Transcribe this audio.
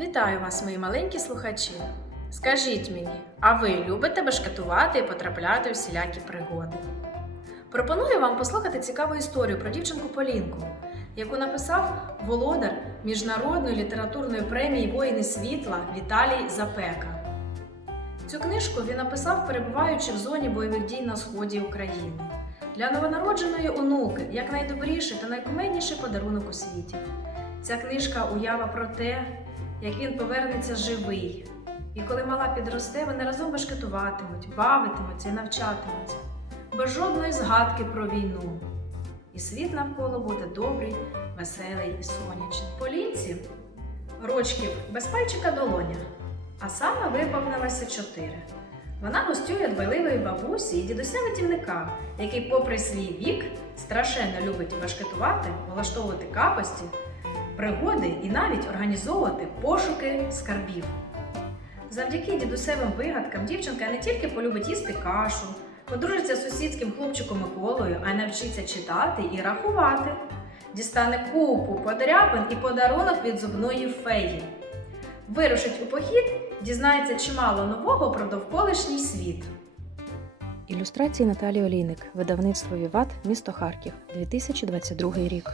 Вітаю вас, мої маленькі слухачі. Скажіть мені, а ви любите бешкетувати і потрапляти у всілякі пригоди? Пропоную вам послухати цікаву історію про дівчинку Полінку, яку написав володар Міжнародної літературної премії Воїни світла Віталій Запека. Цю книжку він написав, перебуваючи в зоні бойових дій на сході України. Для новонародженої онуки як найдобріший та найкумедніший подарунок у світі. Ця книжка уява про те, як він повернеться живий. І коли мала підросте, вони разом бешкетуватимуть, бавитимуться і навчатимуться, без жодної згадки про війну. І світ навколо буде добрий, веселий і сонячний. Полінці рочків без пальчика долоня, а саме виповнилося чотири. Вона гостює дбайливої бабусі і дідуся витівника, який, попри свій вік, страшенно любить башкетувати, влаштовувати капості, пригоди і навіть організовувати пошуки скарбів. Завдяки дідусевим вигадкам дівчинка не тільки полюбить їсти кашу, подружиться з сусідським хлопчиком Миколою, а й навчиться читати і рахувати. Дістане купу подряпин і подарунок від зубної феї. Вирушить у похід, дізнається чимало нового про довколишній світ. Ілюстрації Наталії Олійник. Видавництво Віват. Місто Харків. 2022 рік.